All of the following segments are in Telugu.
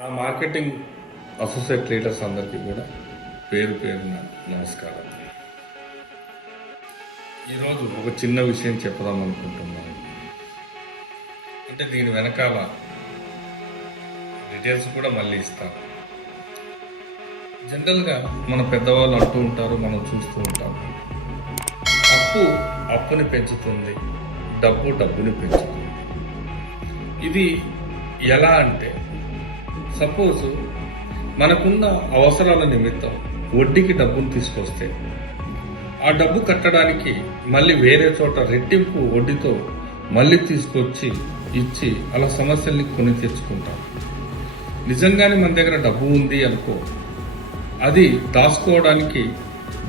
నా మార్కెటింగ్ అసోసియేట్ లీడర్స్ అందరికీ కూడా పేరు పేరున నమస్కారం. ఈరోజు ఒక చిన్న విషయం చెప్పుదాం అనుకుంటున్నాను. అంటే దీని వెనకాల డీటెయిల్స్ కూడా మళ్ళీ ఇస్తాను. జనరల్గా మన పెద్దవాళ్ళు అంటూ ఉంటారు, మనం చూస్తూ ఉంటాం, అప్పు అప్పుని పెంచుతుంది, డబ్బు డబ్బుని పెంచుతుంది. ఇది ఎలా అంటే, సపోజ్ మనకున్న అవసరాల నిమిత్తం వడ్డీకి డబ్బును తీసుకొస్తే ఆ డబ్బు కట్టడానికి మళ్ళీ వేరే చోట రెట్టింపు వడ్డీతో మళ్ళీ తీసుకొచ్చి ఇచ్చి అలా సమస్యల్ని కొని తెచ్చుకుంటాం. నిజంగానే మన దగ్గర డబ్బు ఉంది అనుకో, అది దాచుకోవడానికి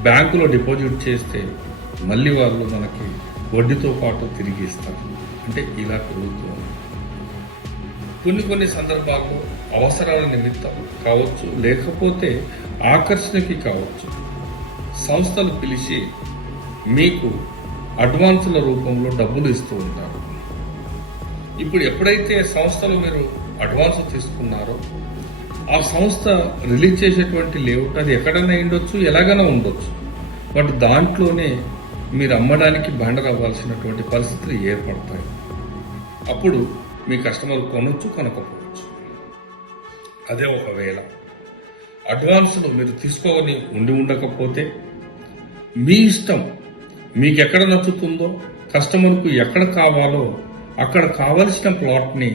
బ్యాంకులో డిపాజిట్ చేస్తే మళ్ళీ వాళ్ళు మనకి వడ్డీతో పాటు తిరిగి ఇస్తారు. అంటే ఇలా పెరుగుతుంది. కొన్ని సందర్భాల్లో అవసరాల నిమిత్తం కావచ్చు, లేకపోతే ఆకర్షణకి కావచ్చు, సంస్థలు పిలిచి మీకు అడ్వాన్సుల రూపంలో డబ్బులు ఇస్తూ ఉంటారు. ఇప్పుడు ఎప్పుడైతే సంస్థలు మీరు అడ్వాన్స్ తీసుకున్నారో, ఆ సంస్థ రిలీజ్ చేసేటువంటి లేఅవుట్ అది ఎక్కడైనా ఉండొచ్చు, ఎలాగైనా ఉండొచ్చు, బట్ దాంట్లోనే మీరు అమ్మడానికి బ్యాండర్ అవ్వాల్సినటువంటి పరిస్థితులు ఏర్పడతాయి. అప్పుడు మీ కస్టమర్ కొనొచ్చు, కొనకపోవచ్చు. అదే ఒకవేళ అడ్వాన్స్ను మీరు తీసుకొని ఉండకపోతే మీ ఇష్టం, మీకు ఎక్కడ నచ్చుతుందో, కస్టమర్కు ఎక్కడ కావాలో అక్కడ కావలసిన ప్లాట్ని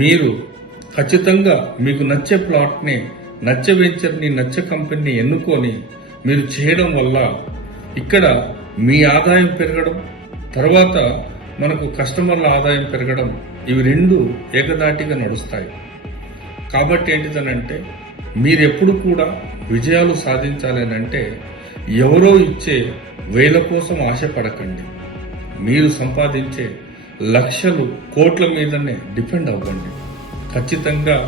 మీరు ఖచ్చితంగా మీకు నచ్చే ప్లాట్ని, నచ్చే వెంచర్ని, నచ్చే కంపెనీని ఎన్నుకొని మీరు చేయడం వల్ల ఇక్కడ మీ ఆదాయం పెరగడం, తర్వాత మనకు కస్టమర్ల ఆదాయం పెరగడం, ఇవి రెండు ఏకదాటిగా నడుస్తాయి. కాబట్టి ఏంటిదనంటే, మీరెప్పుడు కూడా విజయాలు సాధించాలి అంటే ఎవరో ఇచ్చే వేల కోసం ఆశపడకండి. మీరు సంపాదించే లక్షలు, కోట్ల మీదనే డిపెండ్ అవ్వండి. ఖచ్చితంగా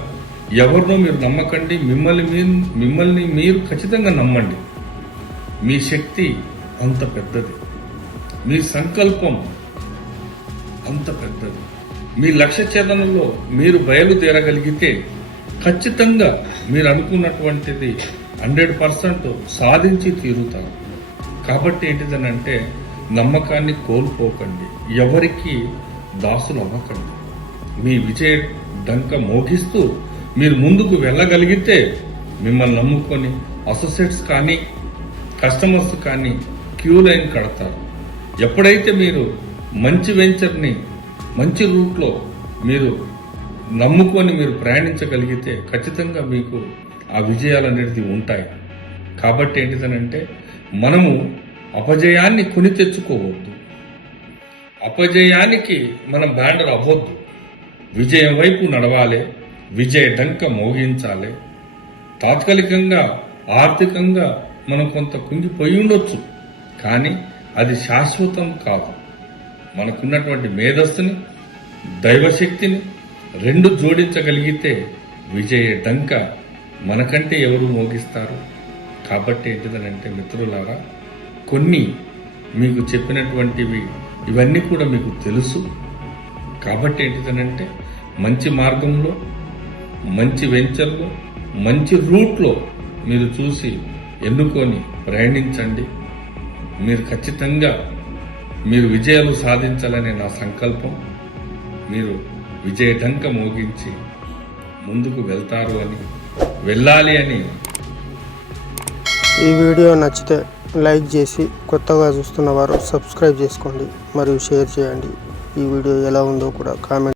ఎవరినో మీరు నమ్మకండి, మిమ్మల్ని మీరు ఖచ్చితంగా నమ్మండి. మీ శక్తి అంత పెద్దది, మీ సంకల్పం అంత పెద్దది. మీ లక్ష్య ఛేదనలో మీరు బయలుదేరగలిగితే ఖచ్చితంగా మీరు అనుకున్నటువంటిది 100% సాధించి తీరుతారు. కాబట్టి ఏంటిదనంటే, నమ్మకాన్ని కోల్పోకండి, ఎవరికి దాసులు అవ్వకండి. మీ విజయ డంక మోగిస్తూ మీరు ముందుకు వెళ్ళగలిగితే మిమ్మల్ని నమ్ముకొని అసోసియేట్స్ కానీ కస్టమర్స్ కానీ క్యూ లైన్ కడతారు. ఎప్పుడైతే మీరు మంచి వెంచర్ని మంచి రూట్లో మీరు నమ్ముకొని మీరు ప్రయాణించగలిగితే ఖచ్చితంగా మీకు ఆ విజయాలు అనేది ఉంటాయి. కాబట్టి ఏంటిదనంటే, మనము అపజయాన్ని కొని తెచ్చుకోవద్దు, అపజయానికి మనం బ్యాండర్ అవ్వద్దు. విజయం వైపు నడవాలి, విజయ డంక మోగించాలి. తాత్కాలికంగా ఆర్థికంగా మనం కొంత కుంగిపోయి ఉండొచ్చు, కానీ అది శాశ్వతం కాదు. మనకున్నటువంటి మేధస్సుని, దైవశక్తిని రెండు జోడించగలిగితే విజయ డంక మనకంటే ఎవరు మోగిస్తారు. కాబట్టి ఏంటిదనంటే మిత్రులారా, కొన్ని మీకు చెప్పినటువంటివి ఇవన్నీ కూడా మీకు తెలుసు. కాబట్టి ఏంటిదనంటే, మంచి మార్గంలో, మంచి వెంచర్లో, మంచి రూట్లో మీరు చూసి ఎన్నుకొని ప్రయాణించండి. మీరు ఖచ్చితంగా మీరు విజయాలు సాధించాలనే నా సంకల్పం. మీరు విజయ డంక మోగించి ముందుకు వెళ్తారు అని, వెళ్ళాలి అని. ఈ వీడియో నచ్చితే లైక్ చేసి, కొత్తగా చూస్తున్న వారు సబ్స్క్రైబ్ చేసుకోండి మరియు షేర్ చేయండి. ఈ వీడియో ఎలా ఉందో కూడా కామెంట్